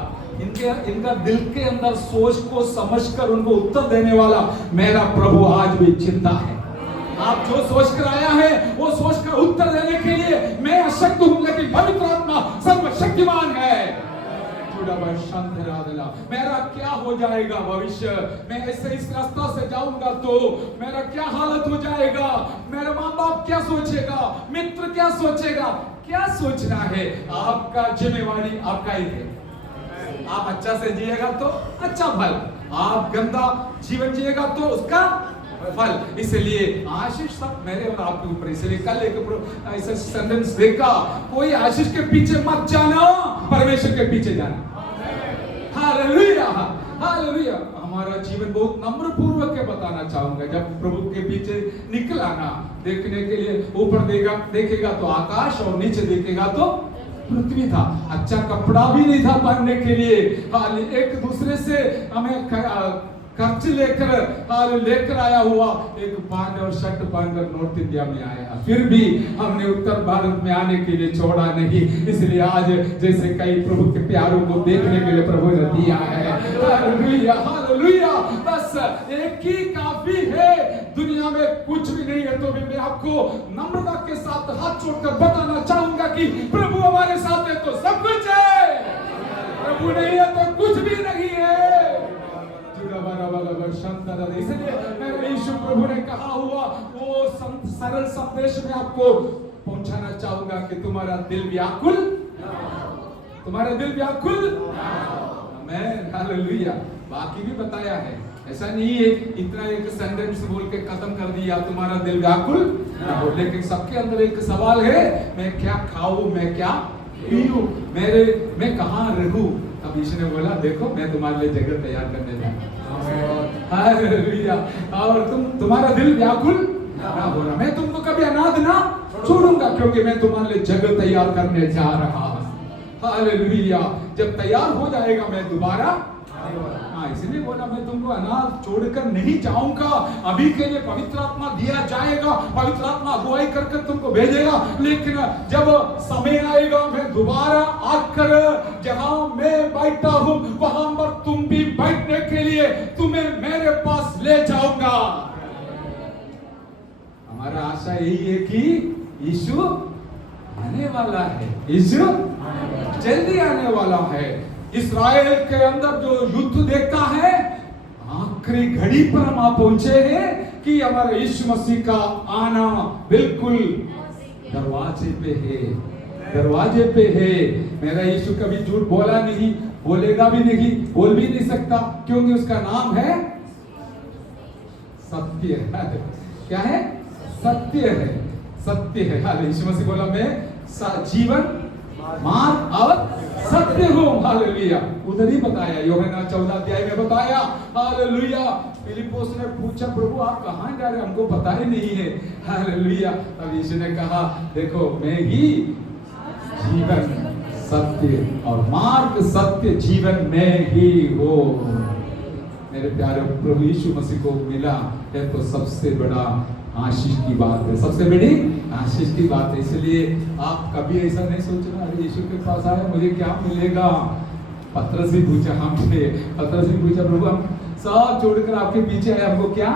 इनका दिल के अंदर सोच को समझकर उनको उत्तर देने वाला मेरा प्रभु आज भी चिंता है। आप जो सोच कर आया है वो सोच कर उत्तर देने के लिए मैं अशक्त हूं, लेकिन पवित्र आत्मा सर्वशक्तिमान है। मेरा क्या हो जाएगा भविष्य, मैं ऐसे इस रास्ता से जाऊंगा तो मेरा क्या हालत हो जाएगा, मेरा माँ बाप क्या सोचेगा, मित्र क्या सोचेगा, क्या सोचना है। आपका जिम्मेवारी आपका ही है। आप अच्छा से जिएगा तो अच्छा फल, आप गंदा जीवन जिएगा तो उसका फल। इसलिए आशीष सब मेरे और आपके ऊपर। इसलिए कल एक ऐसा सेंटेंस देखा, कोई आशीष के पीछे मत जाना, परमेश्वर के पीछे जाना। Hallelujah, hallelujah. हमारा जीवन बहुत नम्र पूर्वक के बताना चाहूंगा। जब प्रभु के पीछे निकला ना, देखने के लिए ऊपर देखेगा तो आकाश और नीचे देखेगा तो पृथ्वी था। अच्छा कपड़ा भी नहीं था पहनने के लिए। एक दूसरे से हमें खर्च लेकर आया हुआ एक पैंट और शर्ट पहनकर नॉर्थ इंडिया में आया, फिर भी हमने उत्तर भारत में आने के लिए छोड़ा नहीं। इसलिए आज जैसे कई प्रभु के प्यारों को देखने के लिए प्रभु ने दिया है। Hallelujah, hallelujah. बस एक ही काफी है, दुनिया में कुछ भी नहीं है। तो भी मैं आपको नम्रता के साथ हाथ जोड़कर बताना चाहूंगा कि प्रभु हमारे साथ है तो सब कुछ है, प्रभु नहीं है तो कुछ भी नहीं है। इसलिए मेरे यीशु प्रभु ने कहा हुआ वो सरल संदेश में आपको पहुंचाना चाहूंगा कि तुम्हारा दिल व्याकुल, तुम्हारा दिल व्याकुल। आमीन, हालेलुया। बाकी भी बताया है, ऐसा नहीं है इतना एक सेंटेंस बोल के खत्म कर दिया तुम्हारा दिल व्याकुल ना हो। लेकिन सबके अंदर एक सवाल है, मैं क्या खाऊं, मैं क्या पीऊं, मैं कहाँ रहूं। अब यीशु ने बोला देखो मैं तुम्हारे लिए जगह तैयार करने जा रहा हूं। हालेलुया। और तुम्हारा दिल व्याकुल ना होना, मैं तुमको कभी अनाथ ना छोड़ूंगा, क्योंकि मैं तुम्हारे लिए जगह तैयार करने जा रहा हूं। हालेलुया। जब तैयार हो जाएगा मैं दोबारा, इसलिए बोला मैं तुमको अनाथ छोड़कर नहीं जाऊंगा। अभी के लिए पवित्र आत्मा दिया जाएगा, पवित्र आत्मा अगुवाई करके तुमको भेजेगा। लेकिन जब समय आएगा मैं दोबारा आकर जहां मैं बैठा हूं वहां पर तुम भी बैठने के लिए तुम्हें मेरे पास ले जाऊंगा। हमारा आशा यही है कि यीशु आने वाला है, यीशु जल्दी आने वाला है। इस्राएल के अंदर जो युद्ध देखता है, आखिरी घड़ी पर हम आ पहुंचे हैं कि हमारे यीशु मसीह का आना बिल्कुल दरवाजे पे है, दरवाजे पे है। मेरा यीशु कभी झूठ बोला नहीं, बोलेगा भी नहीं, बोल भी नहीं सकता, क्योंकि उसका नाम है सत्य है। क्या है? सत्य है, सत्य है। यीशु मसीह बोला मैं जीवन, मार्ग और सत्य सत्य हूँ। हालेलुया, उधर ही बताया, यूहन्ना 14 अध्याय में बताया। हालेलुया, फिलिप्पुस ने पूछा प्रभु आप कहाँ जा रहे हैं, हमको पता ही नहीं है। हालेलुया, तब यीशु ने कहा देखो मैं ही जीवन सत्य और मार्ग, सत्य जीवन में ही हो। मेरे प्यारे प्रभु यीशु मसीह को मिला है तो सबसे बड़ा आशीष की बात है, सबसे बड़ी आशीष की बात है। इसलिए आप कभी ऐसा नहीं सोचना अरे यीशु के पास आया मुझे क्या मिलेगा। पतरस भी पूछा हमसे, पतरस भी पूछा प्रभु हम सब छोड़कर आपके पीछे आए, हमको क्या।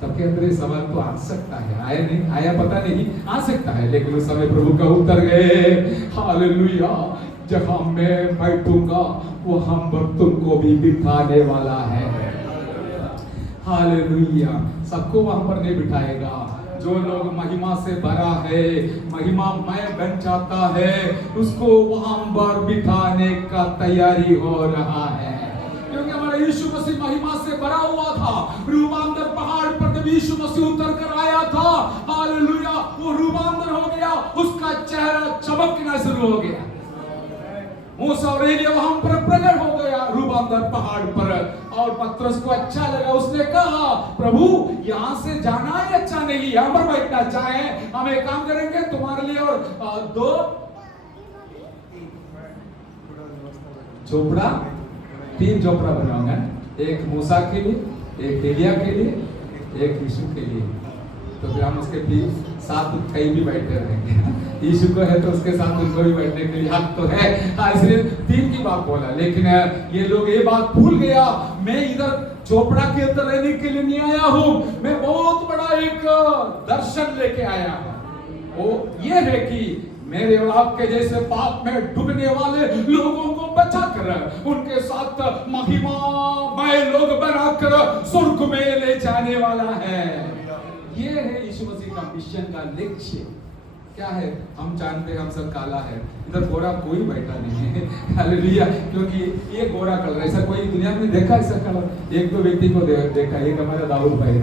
सबके अंदर ये सवाल तो आ सकता है, आया नहीं आया पता नहीं, आ सकता है, लेकिन उस समय प्रभु का उत्तर गए हालेलुया, जहां मैं बैठूंगा वो हम तुमको भी बिठाने वाला है। हालेलुया, सबको वहां पर नहीं बिठाएगा। जो लोग महिमा से भरा है, महिमामय बन जाता है, उसको वहां पर बिठाने का तैयारी हो रहा है। क्योंकि हमारा यीशु मसीह महिमा से भरा हुआ था। रूबांदर पहाड़ पर जब यीशु मसीह उतर कर आया था, हालेलुया, वो रूबांदर हो गया, उसका चेहरा चमकना शुरू हो गया। मूसा और एलिया वहां पर प्रकट हो गया रूबांदर पहाड़ पर, और पतरस को अच्छा लगा। उसने कहा प्रभु यहाँ से जाना ही अच्छा नहीं, यहाँ पर बैठना अच्छा है, हम एक काम करेंगे तुम्हारे लिए और 2 झोपड़ा 3 झोपड़ा बनवाऊंगा, एक मूसा के लिए, एक एलिया के लिए, एक यीशु के लिए। तो फिर हम उसके साथ कहीं भी बैठे रहेंगे। यीशु को है तो उसके साथ उनको भी बैठने के लिए हक तो है। इसलिए 3 की बात बोला, लेकिन ये लोग ये बात भूल गया, मैं इधर झोपड़ा के अंदर रहने के लिए नहीं आया हूँ, मैं बहुत बड़ा एक दर्शन लेके आया हूँ। वो ये है कि मेरे और आपके जैसे पाप में डूबने वाले लोगों को बचाकर उनके साथ महिमामय लोग बनाकर स्वर्ग में ले जाने वाला है। ये है यीशु मसीह का मिशन का लक्ष्य। क्या है हम जानते हैं, हम सब काला है, इधर गोरा कोई बैठा नहीं है। हालेलुया, क्योंकि ये गोरा कलर ऐसा कोई दुनिया में देखा ऐसा कलर, एक दो व्यक्ति को देखा, एक हमारा दाऊद भाई।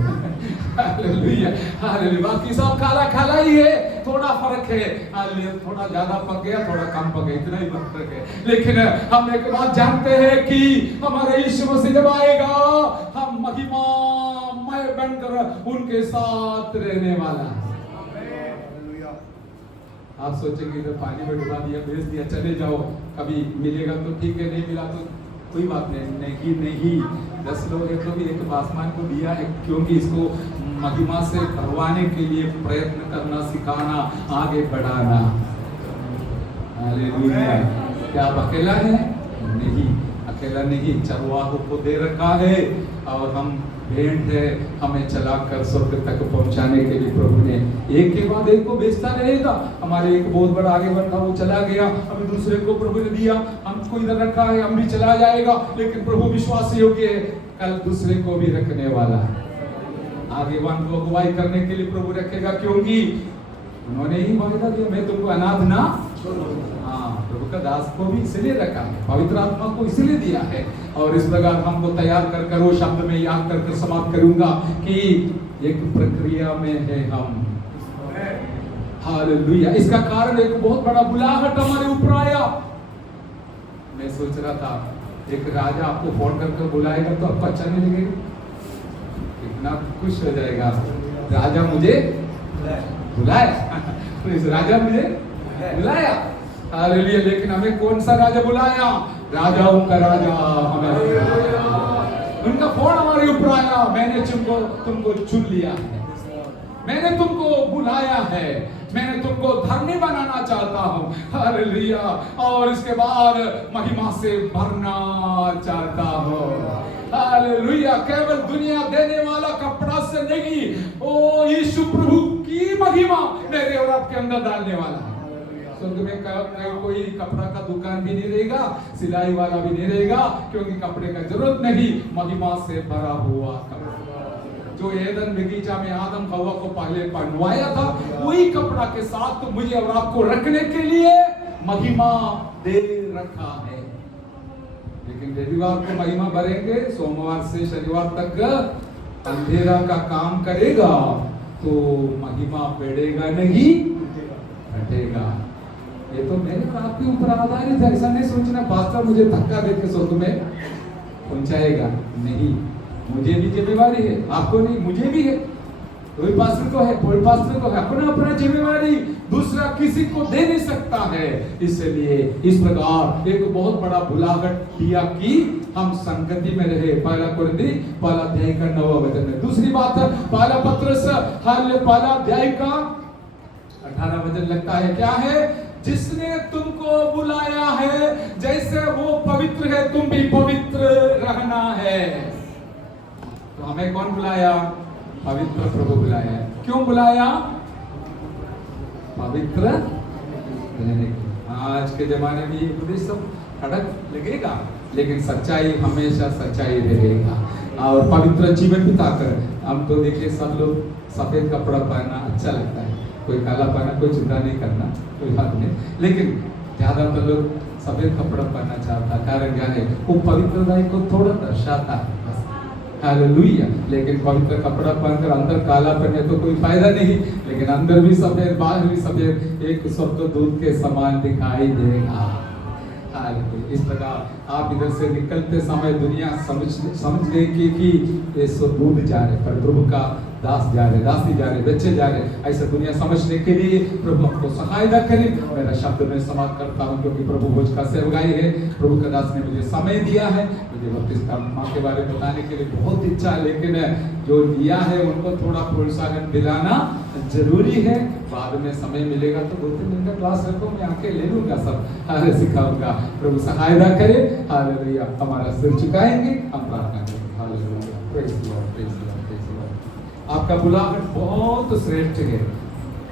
हालेलुया, हालेलुया, बाकी सब काला काला ही है, थोड़ा फर्क है, हालेलुया, थोड़ा ज्यादा पक गया थोड़ा कम पक गया, इतना ही फर्क है। लेकिन हम एक बात जानते हैं कि हमारा यीशु मसीह जब आएगा हम महिमामय बनकर उनके साथ रहने वाला है। आप सोचेंगे इधर पानी में डुबा दिया, भेज दिया, चले जाओ, कभी मिलेगा तो ठीक है, नहीं मिला तो कोई बात नहीं। 10 लोग हैं तो भी एक आसमान को दिया है, क्योंकि इसको महिमा से भरवाने के लिए प्रयत्न करना, सिखाना, आगे बढ़ाना। हालेलुया, क्या आप अकेला है? नहीं, अकेला नहीं, चरवाहों को दे रखा है और हम भेंट है, हमें चलाकर स्वर्ग तक पहुंचाने के लिए प्रभु ने एक के बाद एक को भेजता रहेगा। हमारे एक बहुत बड़ा आगे बढ़ा, वो चला गया, अभी दूसरे को प्रभु ने दिया, हमको इधर रखा है, हम भी चला जाएगा, लेकिन प्रभु विश्वास योग्य है, कल दूसरे को भी रखने वाला है। आगे वन को अगुवाई करने के लिए प्रभु रखेगा, क्योंकि उन्होंने ही वायदा दिया मैं तुमको अनाथ ना छोड़ूंगा। प्रभु का दास को भी इसलिए रखा है, पवित्र आत्मा को इसलिए दिया है। और इस प्रकार हमको तैयार कर वो शब्द में याद करके समाप्त करूंगा कि एक प्रक्रिया में है हम। हालेलुया, इसका कारण एक बहुत बड़ा बुलाहट हमारे ऊपर आया। मैं सोच रहा था एक राजा आपको फोन करके बुलाएगा तो आपको अच्छा नहीं लगेगा, कितना खुश हो जाएगा, राजा मुझे बुलाया। राजा मुझे बुलाया, हालेलुया। लेकिन हमें कौन सा राजा बुलाया? राजाओं का राजा हमें, उनका फोन हमारे ऊपर आया, मैंने तुमको चुन लिया है, मैंने तुमको बुलाया है, मैंने तुमको धर्मी बनाना चाहता हूँ। हालेलुया, और इसके बाद महिमा से भरना चाहता हूँ। हालेलुया, केवल दुनिया देने वाला कपड़ा से नहीं, ओ यीशु प्रभु की महिमा मेरे और आपके अंदर डालने वाला है। स्वर्ग में कोई कपड़ा का दुकान भी नहीं रहेगा, सिलाई वाला भी नहीं रहेगा, क्योंकि कपड़े का जरूरत नहीं, महिमा से भरा हुआ कपड़ा जो एदन बगीचा में आदम हवा को पहले पहनवाया था, वही कपड़ा के साथ मुझे और आपको रखने के लिए महिमा दे रखा है। लेकिन रविवार को महिमा भरेंगे, सोमवार से शनिवार तक अंधेरा का काम करेगा तो महिमा बढ़ेगा नहीं, घटेगा। ये तो मेरे और आपके ऊपर आधारित है। ऐसा नहीं सोचना पास्टर मुझे धक्का देके स्वर्ग में पहुंचाएगा, नहीं। मुझे भी जिम्मेवारी है, आपको नहीं, मुझे भी है। कोई पास्टर को है, कोई पास्टर को है, अपना अपना जिम्मेवारी दूसरा किसी को दे नहीं सकता है। इसलिए इस प्रकार एक बहुत बड़ा बुलाहट दिया कि हम संगति में रहे। पहला कुरिन्थी पहला अध्याय का 9वां वचन में। दूसरी बात है पहला पत्रस पहला अध्याय का 18 वचन लगता है, क्या है? जिसने तुमको बुलाया है जैसे वो पवित्र है, तुम भी पवित्र रहना है। तो हमें कौन बुलाया? पवित्र प्रभु बुलाया है। क्यों बुलाया? पवित्र रहने के। आज के जमाने में ये उपदेश सब कड़क लगेगा, लेकिन सच्चाई हमेशा सच्चाई रहेगा। और पवित्र जीवन बिताकर हम तो देखिए सब लोग सफेद कपड़ा पहनना अच्छा लगता है, कोई काला पहना, कोई चिंता नहीं करना, कोई बात नहीं, लेकिन ज्यादातर लोग सफेद कपड़ा पहनना चाहता है। कारण क्या है? वो पवित्रता को थोड़ा दर्शाता है, हालेलुया। लेकिन पवित्र कपड़ा पहनकर अंदर काला पहने तो कोई फायदा नहीं, लेकिन अंदर भी सफेद बाहर भी सफेद, एक स्वर्गदूत के समान दिखाई देगा। इस प्रकार आप इधर से निकलते समय दुनिया समझ लेगी कि ये स्वर्गदूत जा रहे, पर प्रभु का दास जा रहे, दासी जा रहे, बच्चे जा रहे। ऐसा दुनिया समझने के लिए प्रभु हमको सहायता करे। मेरा शब्द में समाप्त करता हूँ, क्योंकि प्रभु भोज का सेवकाई है। प्रभु का दास ने मुझे समय दिया है, मुझे बपतिस्मा के बारे में बताने के लिए बहुत इच्छा है, लेकिन जो दिया है उनको थोड़ा प्रोत्साहन दिलाना जरूरी है। बाद में समय मिलेगा तो 2-3 दिन का क्लास रखो, मैं आके ले लूंगा, सब सिखाऊंगा। प्रभु सहायता करे। हालेलुया। हमारा सिर झुकाएंगे, हम प्रार्थना करेंगे। Hallelujah. Praise the Lord, praise the Lord, praise the Lord. आपका बुलाहट बहुत श्रेष्ठ है।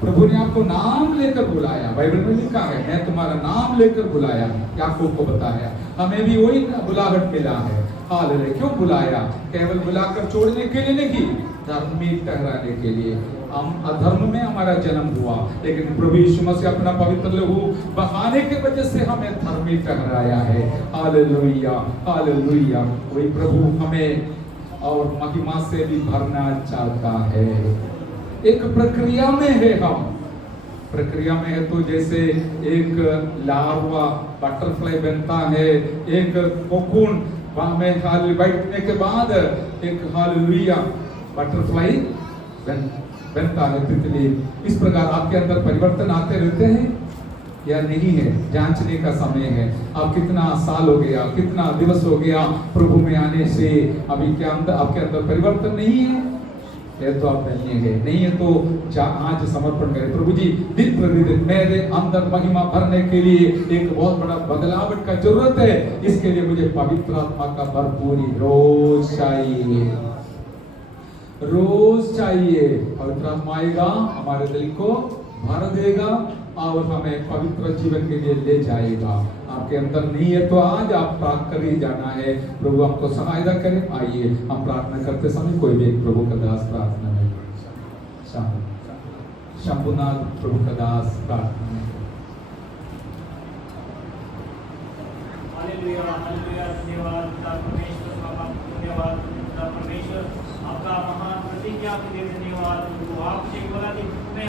प्रभु ने आपको नाम लेकर बुलाया। बाइबल में लिखा है, मैं तुम्हारा नाम लेकर बुलाया, याकूब को बताया। हमें भी वही बुलाहट मिला है। हालेलुया। क्यों बुलाया? केवल बुलाकर छोड़ने के लिए नहीं, धर्मी ठहराने के लिए। हम अधर्म में हमारा जन्म हुआ, लेकिन प्रभु यीशु मसीह अपना पवित्र लहू बहाने के वजह से हमें धर्मी ठहराया है। Hallelujah, hallelujah. वही प्रभु हमें और महिमा से भी भरना चाहता है। एक प्रक्रिया में है, हम प्रक्रिया में है। तो जैसे एक लार्वा बटरफ्लाई बनता है, एक कोकून में बैठने के बाद एक हालेलुया बटरफ्लाई बनता है, तितली। इस प्रकार आपके अंदर परिवर्तन आते रहते हैं या नहीं है? जांचने का समय है। अब कितना साल हो गया, कितना दिवस हो गया प्रभु में आने से, अभी क्या अंदर आपके अंदर परिवर्तन नहीं है? तो आप नहीं है, नहीं है तो आज समर्पण करें। प्रभु जी, दिन प्रतिदिन मेरे अंदर महिमा भरने के लिए एक बहुत बड़ा बदलावट का जरूरत है। इसके लिए मुझे पवित्र आत्मा का भरपूरी रोज चाहिए, रोज चाहिए। पवित्र आत्मा आएगा, हमारे दिल को भर देगा और हमें पवित्र जीवन के लिए ले जाएगा। आपके अंदर नहीं है तो आज आप प्रार्थना कर ही जाना है। प्रभु हमको सहायता करे। आइए हम प्रार्थना करते समय कोई भी प्रभु का दास प्रार्थना में शंभुनाथ प्रभु का दास प्रार्थना में। Hallelujah, hallelujah. धन्यवाद परमेश्वर बाबा, धन्यवाद परमेश्वर, आपका महान प्रतिज्ञा के लिए धन्यवाद। आपसे बोला कि मैं